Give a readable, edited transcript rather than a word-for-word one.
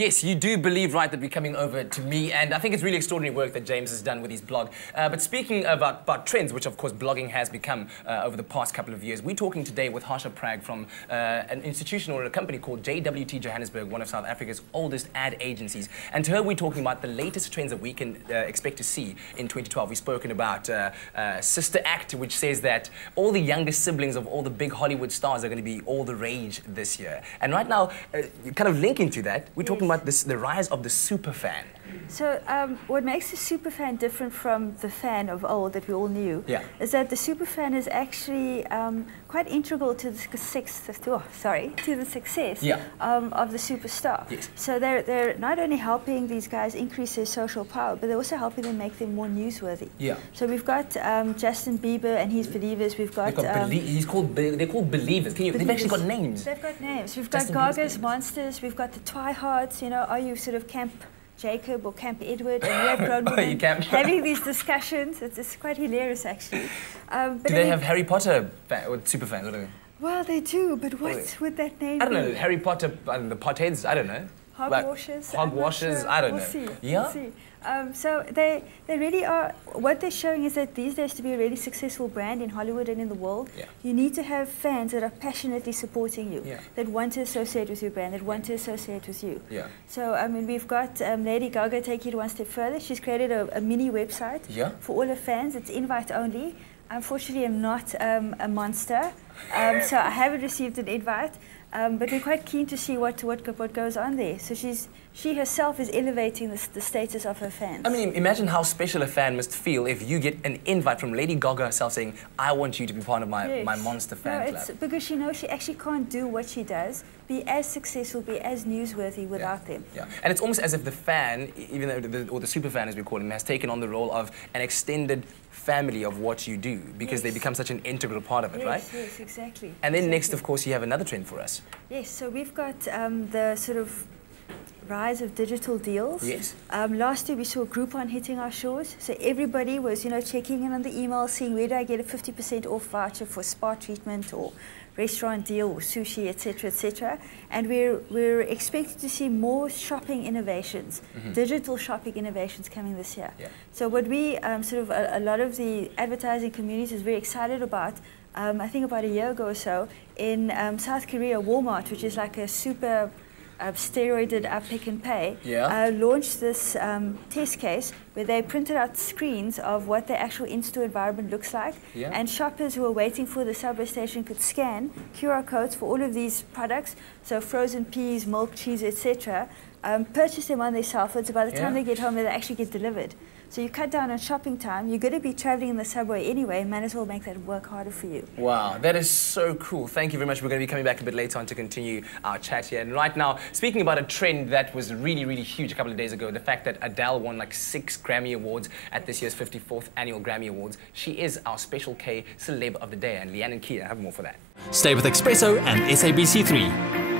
Yes, you do believe, right, that we're coming over to me, and I think it's really extraordinary work that James has done with his blog. But speaking about trends, which of course blogging has become over the past couple of years, we're talking today with Harsha Prag from an institution or a company called JWT Johannesburg, one of South Africa's oldest ad agencies. And to her, we're talking about the latest trends that we can expect to see in 2012. We've spoken about Sister Act, which says that all the younger siblings of all the big Hollywood stars are going to be all the rage this year. And right now, kind of linking to that, we're talking about the rise of the super fan. So what makes the super fan different from the fan of old that we all knew is that the super fan is actually quite integral to the success of the superstar. Yes. So they're not only helping these guys increase their social power, but they're also helping them make them more newsworthy. Yeah. So we've got Justin Bieber and his Believers. We've got they're called Believers. They've actually got names. They've got names. We've Justin got Gaga's Monsters. We've got the Twihards. You know, are you sort of Camp Jacob or Camp Edward, and we have grown women having these discussions. It's quite hilarious, actually. Do they have Harry Potter super fans? What are they? Well, they do, but what would that name be? I don't know. Harry Potter, the potheads, I don't know. Hogwashers? Hogwashers, I don't know. We'll see. Yeah? We'll see. So they really are, what they're showing is that these days to be a really successful brand in Hollywood and in the world, you need to have fans that are passionately supporting you, that want to associate with your brand, that want to associate with you. So, I mean, we've got Lady Gaga taking it one step further. She's created a mini website for all her fans. It's invite only. Unfortunately, I'm not a monster, so I haven't received an invite. But we're quite keen to see what goes on there. So she herself is elevating the status of her fans. I mean, imagine how special a fan must feel if you get an invite from Lady Gaga herself saying, I want you to be part of my monster fan club. Because she knows she actually can't do what she does, be as successful, be as newsworthy without them. Yeah, and it's almost as if the fan, even though or the super fan as we call him, has taken on the role of an extended family of what you do, because they become such an integral part of it, right? Yes, exactly. And then next, of course, you have another trend for us. Yes, so we've got the sort of rise of digital deals. Yes. Last year we saw Groupon hitting our shores, so everybody was, you know, checking in on the email, seeing where do I get a 50% off voucher for spa treatment or restaurant deal or sushi, etc., etc. And we're expected to see more shopping innovations, digital shopping innovations coming this year. So what we a lot of the advertising community is very excited about. I think about a year ago or so in South Korea, Walmart, which is like a super steroided up Pick and Pay, launched this test case where they printed out screens of what the actual in-store environment looks like, and shoppers who are waiting for the subway station could scan QR codes for all of these products, so frozen peas, milk, cheese, etc., purchase them on their cell phones, so by the time they get home, they actually get delivered. So you cut down on shopping time. You're going to be traveling in the subway anyway. Might as well make that work harder for you. Wow, that is so cool. Thank you very much. We're going to be coming back a bit later on to continue our chat here. And right now, speaking about a trend that was really, really huge a couple of days ago, the fact that Adele won like 6 Grammy Awards at this year's 54th Annual Grammy Awards. She is our Special K Celeb of the Day. And Leanne and Kia have more for that. Stay with Expresso and SABC3.